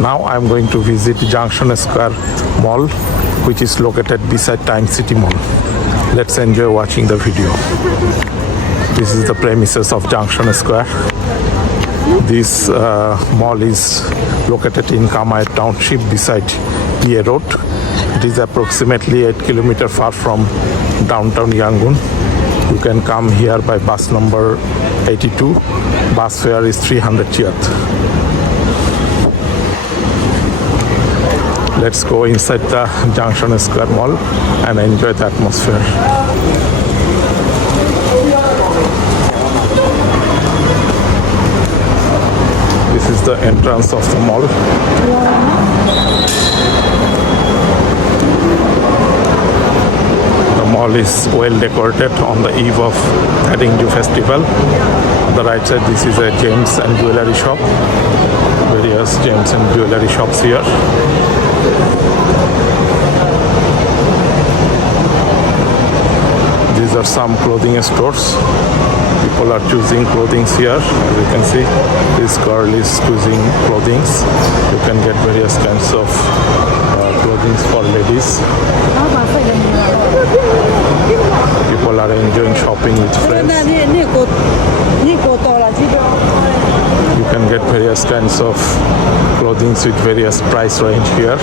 Now I'm going to visit Junction Square Mall, which is located beside Time City Mall. Let's enjoy watching the video. This is the premises of Junction Square. This mall is located in Kamai Township beside PA Road. It is approximately 8 km far from downtown Yangon. You can come here by bus number 82. Bus fare is 300 kyat. Let's go inside the Junction Square Mall and enjoy the atmosphere. This is the entrance of the mall. The mall is well decorated on the eve of Tharingju festival. On the right side, this is a gems and jewelry shop. Various gems and jewelry shops here. These are some clothing stores. People are choosing clothing here. As you can see, this girl is choosing clothing. You can get various kinds of clothing for ladies. People are enjoying shopping with friends. You can get various kinds of clothing with various price range here.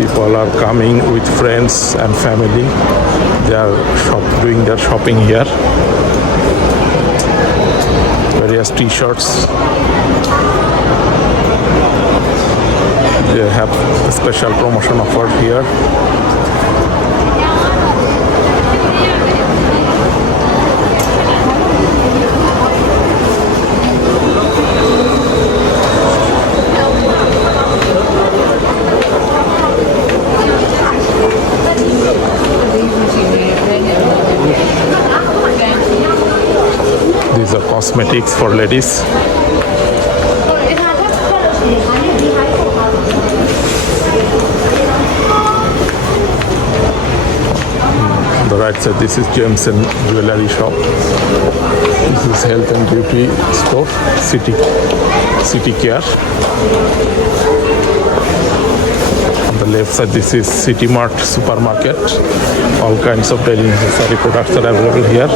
People are coming with friends and family. They are doing their shopping here. Various t-shirts. They have a special promotion offer here. These are cosmetics for ladies. On the right side, this is gems and jewelry shop. This is health and beauty store, City Care. On the left side, this is City Mart supermarket. All kinds of daily necessary products are available here.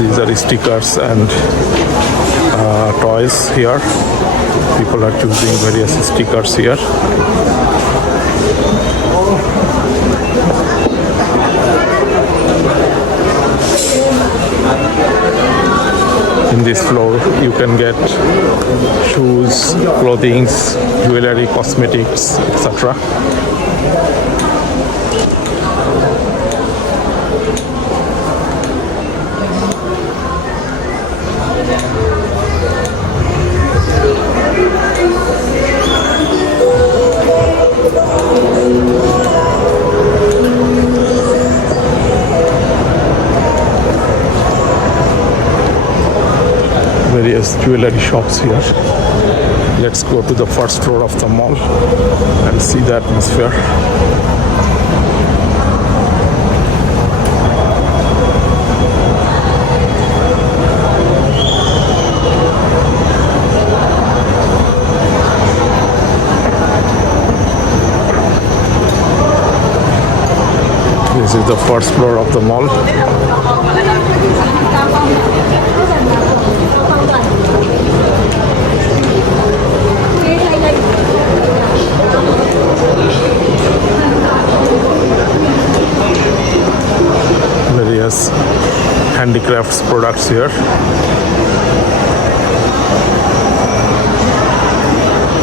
These are stickers and toys here. People are choosing various stickers here. In this floor, you can get shoes, clothing, jewelry, cosmetics, etc. Various jewelry shops here. Let's go to the first floor of the mall and see the atmosphere. This is the first floor of the mall. Various handicrafts products here.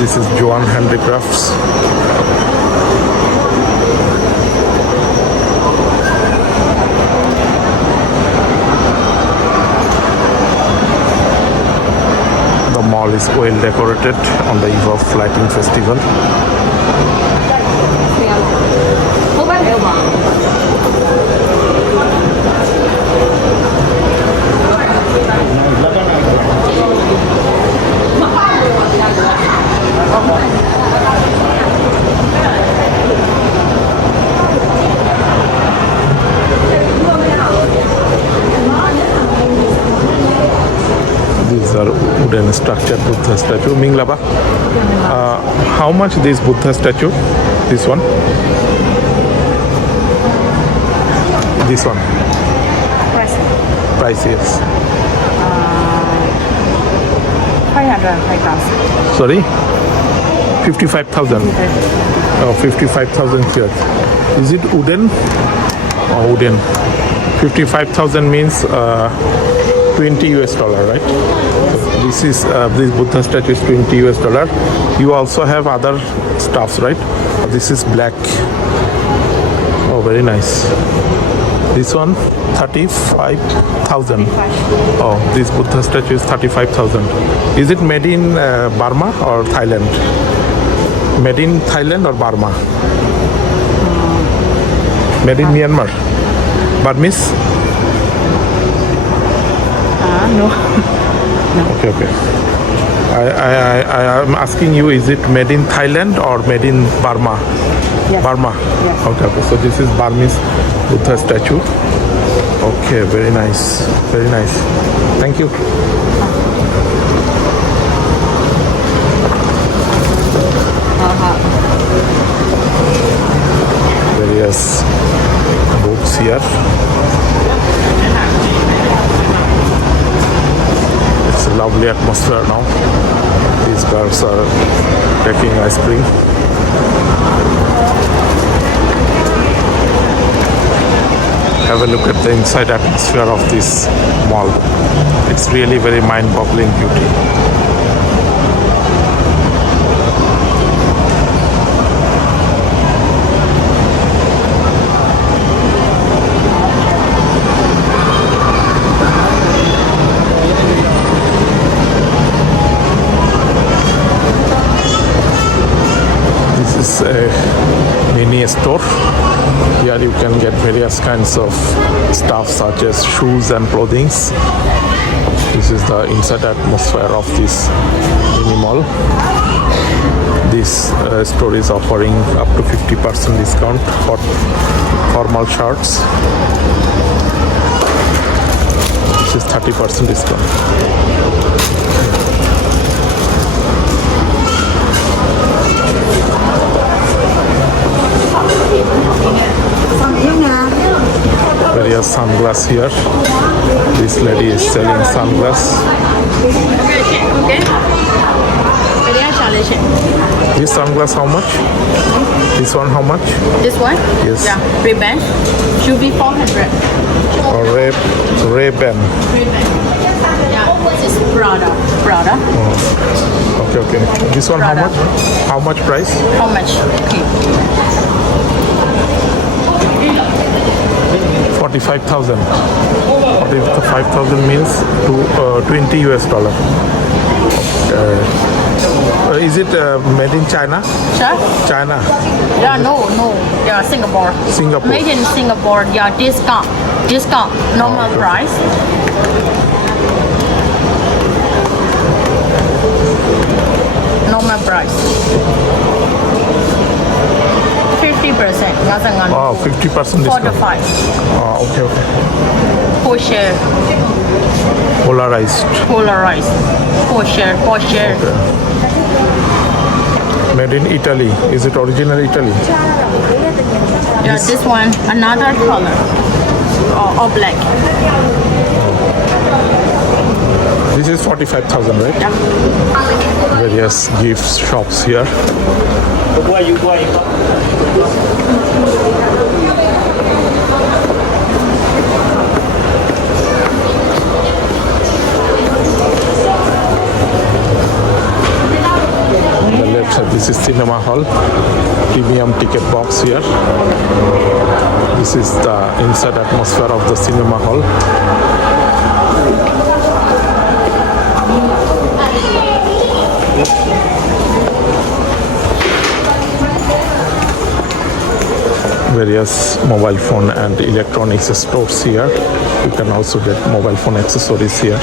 This is Juan Handicrafts. The mall is well decorated on the eve of lighting festival. Wooden structured Buddha statue. Minglaba, how much this Buddha statue? This one? This one? Price, yes. 505,000. Sorry? 55,000. Oh, 55,000 here. Is it wooden? Oh, wooden. 55,000 means 20 US dollar, right? So this is this Buddha statue is 20 US dollar. You also have other stuffs, right? This is black. Oh, very nice. This one 35,000. Oh, this Buddha statue is 35,000. Is it made in Burma or Thailand? Made in Thailand or Burma? Made in Myanmar? Burmese? No. Okay, okay. I am asking you, is it made in Thailand or made in Burma? Yes. Burma? Yes. Okay, okay. So this is Burmese Buddha statue. Okay, very nice. Very nice. Thank you. Various books here. It's a lovely atmosphere now. These girls are taking ice cream. Have a look at the inside atmosphere of this mall. It's really very mind-boggling beauty. This is a mini store. Here you can get various kinds of stuff such as shoes and clothing. This is the inside atmosphere of this mini mall. This store is offering up to 50% discount for formal shirts. This is 30% discount. Various sunglasses here. This lady is selling sunglasses. Okay. This sunglass how much? This one how much? This one? Yes. Yeah. Ray-Ban. Should be 400. Or Ray-Ban. Ray-Ban. Yeah. This is Prada. Oh. Okay, okay. This one Prada. how much? How much price? How much? Okay. 45,000. 45,000 means 20 US dollar. Is it made in China? Sure. China. Yeah, no. Yeah, Singapore. Singapore. Made in Singapore. Yeah, discount. Normal okay. price. Normal price. 50%. Oh, 50% discount. 45. Oh, okay, okay. Kosher. Polarized. Kosher. Okay. Made in Italy. Is it original Italy? Yeah, this one, another color. Or black. This is 45,000, right? Yeah. Various gifts shops here. On the left side, this is cinema hall, premium ticket box here. This is the inside atmosphere of the cinema hall. Various mobile phone and electronics stores here. You can also get mobile phone accessories here.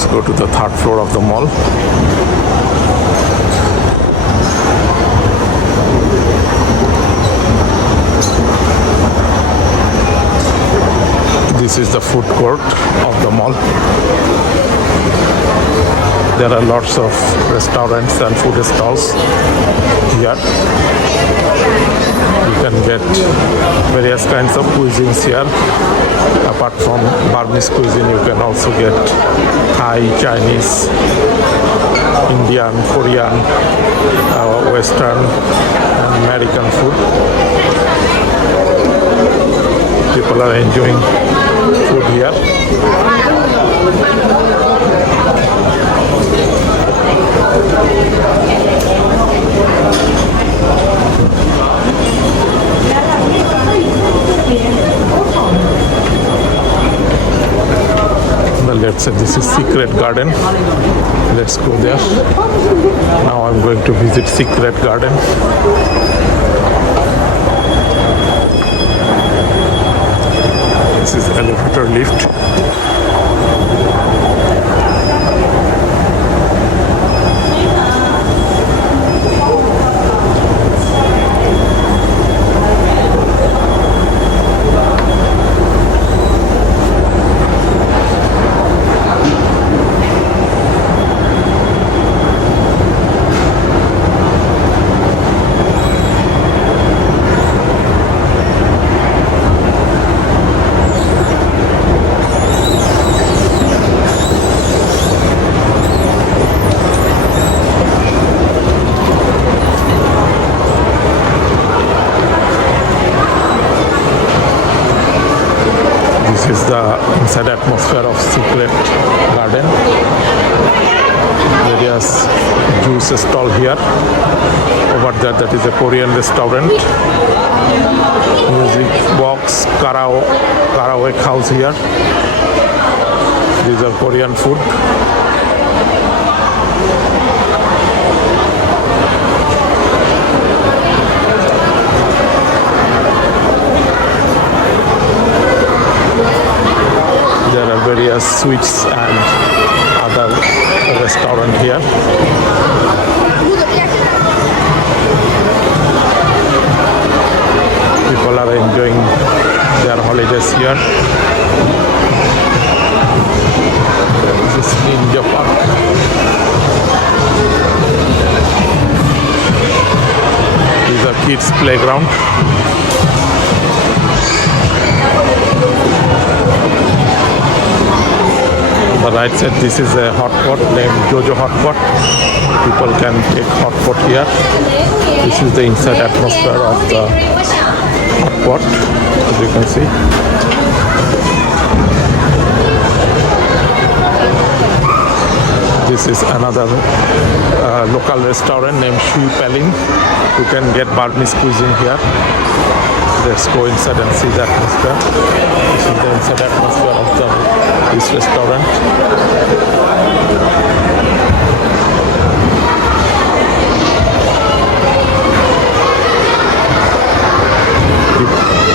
Let's go to the third floor of the mall. This is the food court of the mall. There are lots of restaurants and food stalls here. You can get various kinds of cuisines here. Apart from Burmese cuisine, you can also get Thai, Chinese, Indian, Korean, Western, and American food. People are enjoying food here. Well, let's say this is Secret Garden. Let's go there. Now I'm going to visit Secret Garden. This is elevator lift. This is the inside atmosphere of Secret Garden. Various juice stall here. Over there, that is a Korean restaurant. Music box, karaoke house here. These are Korean food. There are various sweets and other restaurant here. People are enjoying their holidays here. This is Ninja Park. This is a kids' playground. On the right side, this is a hot pot named Jojo Hot Pot. People can take hot pot here. This is the inside atmosphere of the hot pot, as you can see. This is another local restaurant named Shui Pelin. You can get Burmese cuisine here. Let's go inside and see the atmosphere. This is the inside atmosphere of this restaurant.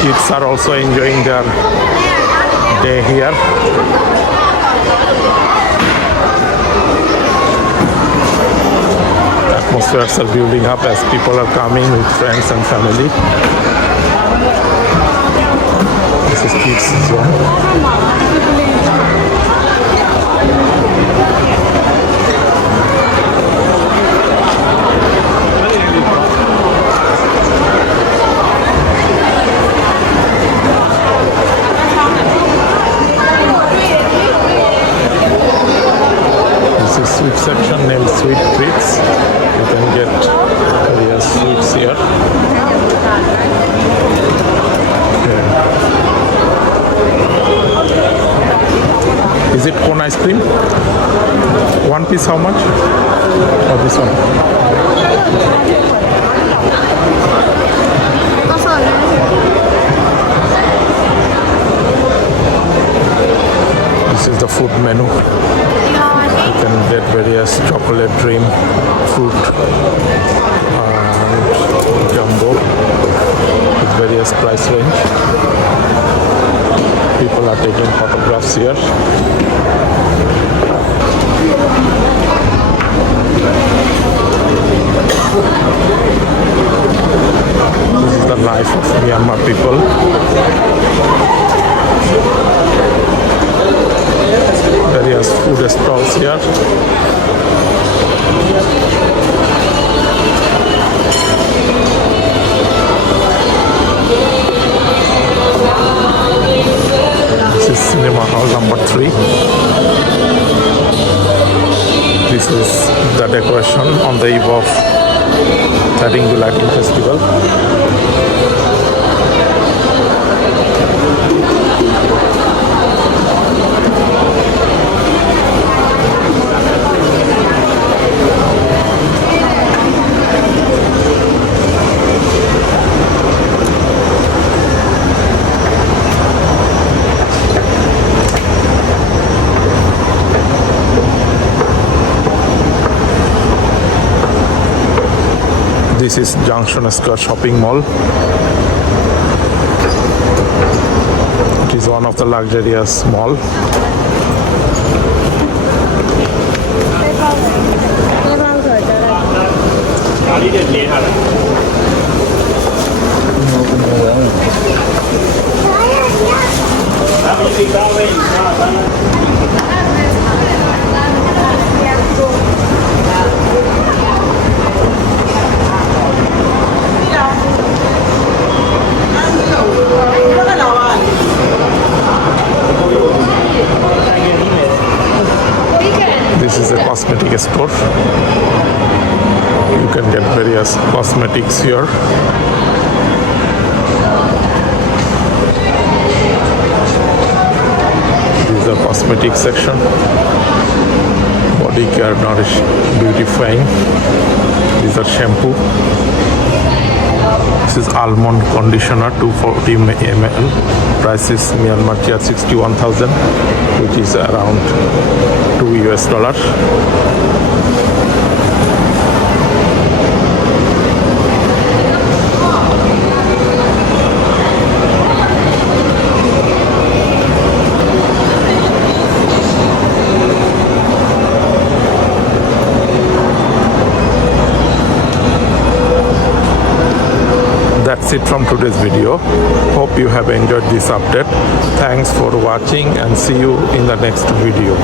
Kids are also enjoying their day here. Atmospheres are building up as people are coming with friends and family. This is kids zone. This is sweet section named Sweet Treats. You can get various sweets here. Is it cone ice cream? One piece how much? Or this one? This is the food menu. You can get various chocolate dream, fruit, and jumbo with various price range. People are taking photographs here. This is the life of Myanmar people. Various food stalls here. This is cinema hall number 3. This is the decoration on the eve of Taringu Lighting Festival. This is Junction Square shopping mall. It is one of the luxurious mall. This is a cosmetic store. You can get various cosmetics here. This is the cosmetic section. Body care, nourish, beautifying. These are shampoo. This is almond conditioner, 240 ml. Price is Myanmar Kyat 61,000, which is around $2 US. That's it from today's video. Hope you have enjoyed this update. Thanks for watching and see you in the next video.